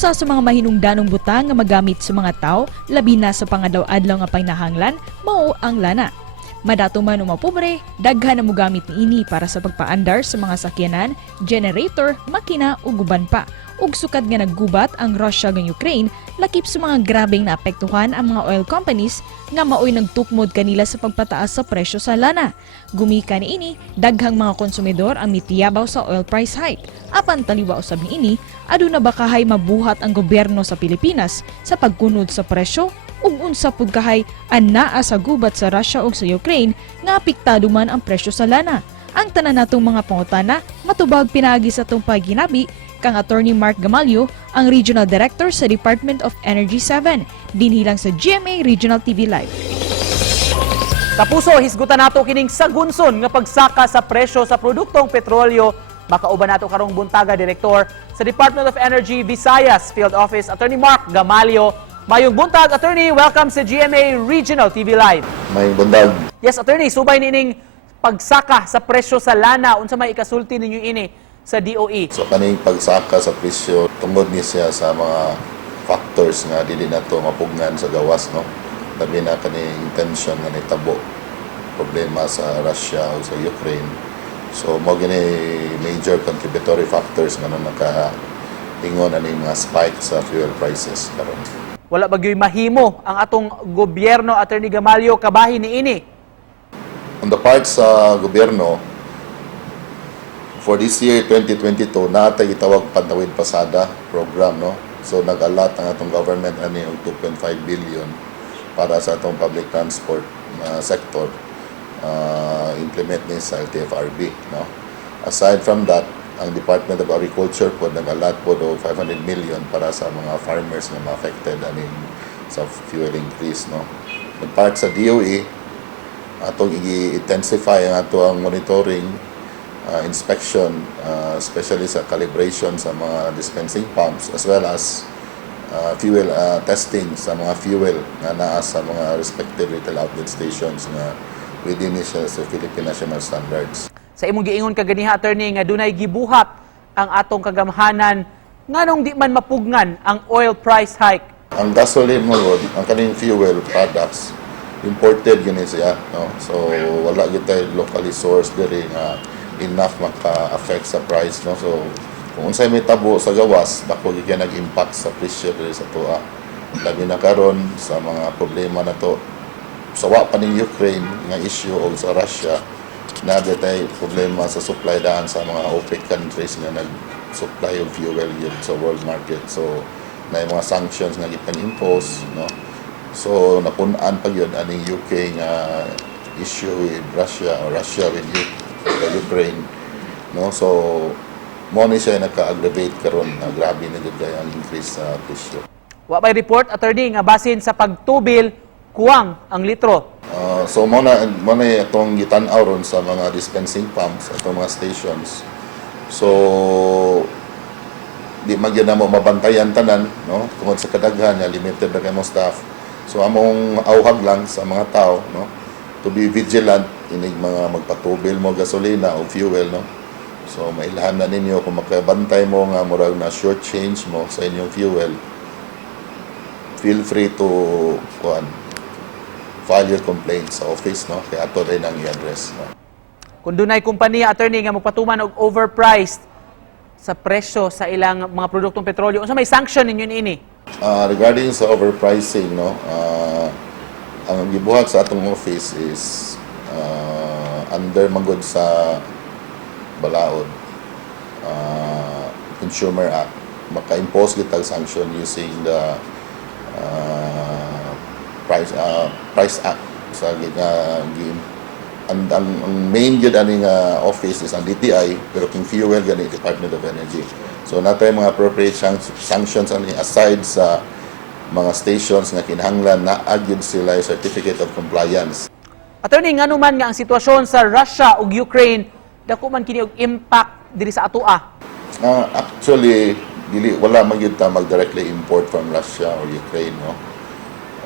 Usa sa mga mahinungdanong butang nga magamit sa mga tao, labi na sa pangadlaw-adlaw nga panginahanglan, mao ang lana. Madato man o mapobre, daghan na mogamit niini para sa pagpaandar sa mga sakyanan, generator, makina ug uban pa. Ug sukad nga naggubat ang Russia ug Ukraine, lakip sa mga grabeng naapektuhan ang mga oil companies nga maoy nagtukmod kanila sa pagpataas sa presyo sa lana. Gumika niini, daghang mga konsumidor ang mitiyabaw sa oil price hike. Apan taliwa usab niini, aduna ba kahay mabuhat ang gobyerno sa Pilipinas sa pagkunod sa presyo? Ug unsa pud kahay anaa sa gubat sa Russia ug sa Ukraine nga apektado man ang presyo sa lana. Ang tanan natong mga pangutana matubag pinaagi sa atong paginabi kang Attorney Mark Gamalio, ang Regional Director sa Department of Energy 7, dinhilang sa GMA Regional TV Live. Kapuso, hisgutan nato kining sagunson nga pagsaka sa presyo sa produktong petrolyo. Makauban nato karong buntaga Direktor sa Department of Energy Visayas Field Office, Attorney Mark Gamalio. Mayong buntag, Attorney, welcome sa GMA Regional TV Live. Mayong buntag. Yes, Attorney, subay nining pagsaka sa presyo sa lana, unsa may ikasulti ninyo ini sa DOE? So kaning pagsaka sa presyo tungod ni siya sa mga factors nga dili nato mapugnan sa gawas, no. Labi na kaning tension nga nitabo, problema sa Russia o sa Ukraine. So mo gini major contributory factors nga naka-ingon ani mga spike sa fuel prices karon. Wala bagyo'y mahimo ang atong gobyerno, Attorney Gamalio, kabahin niini? On the part sa gobyerno, for this year 2022, natay gitawag Pantawid Pasada program, no. So nag-allot ang atong government ani og 2.5 billion para sa atong public transport sector, implement ni sa LTFRB, no. Aside from that, ang Department of Agriculture po nag-allot po do 500 million para sa mga farmers na ma-affected aning sa fuel increase, no. Ang part sa DOE, atong i-intensify ang ato ang monitoring, inspection, especially sa calibration sa mga dispensing pumps, as well as fuel testing sa mga fuel na naa sa mga respective retail outlet stations na within sa Philippine National Standards. Sa imong giingon kaganiha, Attorney, nga dunay gibuhat ang atong kagamhanan nganong di man mapugnan ang oil price hike. Ang gasoline mo, ang kaning fuel products, imported yun siya, no? So wala gyud tay locally sourced diri nga enough maka-affect sa price, no. So kung unsay may tabo sa gawas, dako gyud nag-impact sa presyo diri sa tuwa. Labi na karon sa mga problema na to sa wa pa ning Ukraine nga issue o sa Russia, na tay problema sa supply daan sa mga OPEC countries nga nag-supply of fuel yun sa world market. So na mga sanctions nga gipan-impose, no. So napun-an pa yun aning UK nga issue with Russia or Russia with Ukraine, no. So mo ni siya naka-aggravate karon na grabe na gud ang increase sa presyo. Wa may report, Attorney, nga basin sa pagtubil kuwang ang litro. So mo na itong gitan-aw ron sa mga dispensing pumps at mga stations. So di magyud na mo mabantayan tanan, no, tungod sa kadaghan nga limited na kay mo staff. So among auhag lang sa mga tao, no, to be vigilant inig mga magpatubil mo gasolina o fuel, no. So mailhan na ninyo kung makabantay mo nga murag na short change mo sa inyong fuel. Feel free to file your complaint sa office, no, kaya ato rin ang i-address, no. Kung dunay kompanya, Attorney, nga magpatuman og overpriced sa presyo sa ilang mga produktong petrolyo, unsa may sanction ninyo niini? Regarding sa overpricing, no, ang gibuhat sa atong office is under manggod sa balaod Consumer Act, maka-impose kitag sanction using the Price Act sa ang main gyud aning office is ang DTI, pero king fuel gani Department of Energy. So natay mga appropriate sanctions ani aside sa mga stations nga kinahanglan na agyud sila certificate of compliance. Attorney, ngano man nga ang sitwasyon sa Russia ug Ukraine, dako man kini og impact diri sa atoa? Actually dili wala man gyud ta mag-directly import from Russia or Ukraine, no.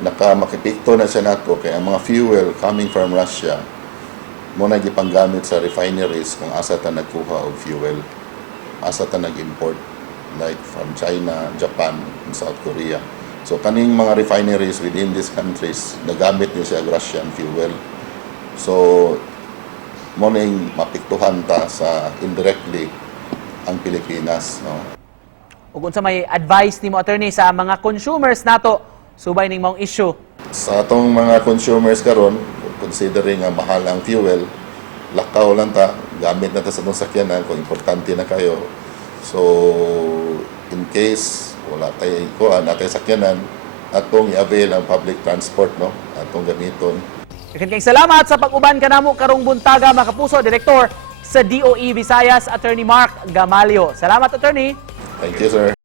Makipikto na siya nato kay ang mga fuel coming from Russia mo na gipanggamit sa refineries kung asa ta nagkuha og fuel, asa ta nag-import. like from China, Japan, and South Korea. So kaning mga refineries within these countries nagamit niya siya Russian fuel. So mo ning mapiktuhan ta sa indirectly ang Pilipinas, no. Ug unsa may advice nimo attorney sa mga consumers nato subay ning maong issue? Sa atong mga consumers karon, considering nga mahal ang fuel, lakaw lang ta, gamit na ta sa atong sakyanan kung importante na kayo. So in case wala tayo kuan natay sakyanan, atong i-avail ang public transport, no, atong gamiton. Kay salamat sa pag-uban kanamo karong buntaga, mga kapuso, Direktor sa DOE Visayas, Attorney Mark Gamalio. Salamat, Attorney. Thank you, sir.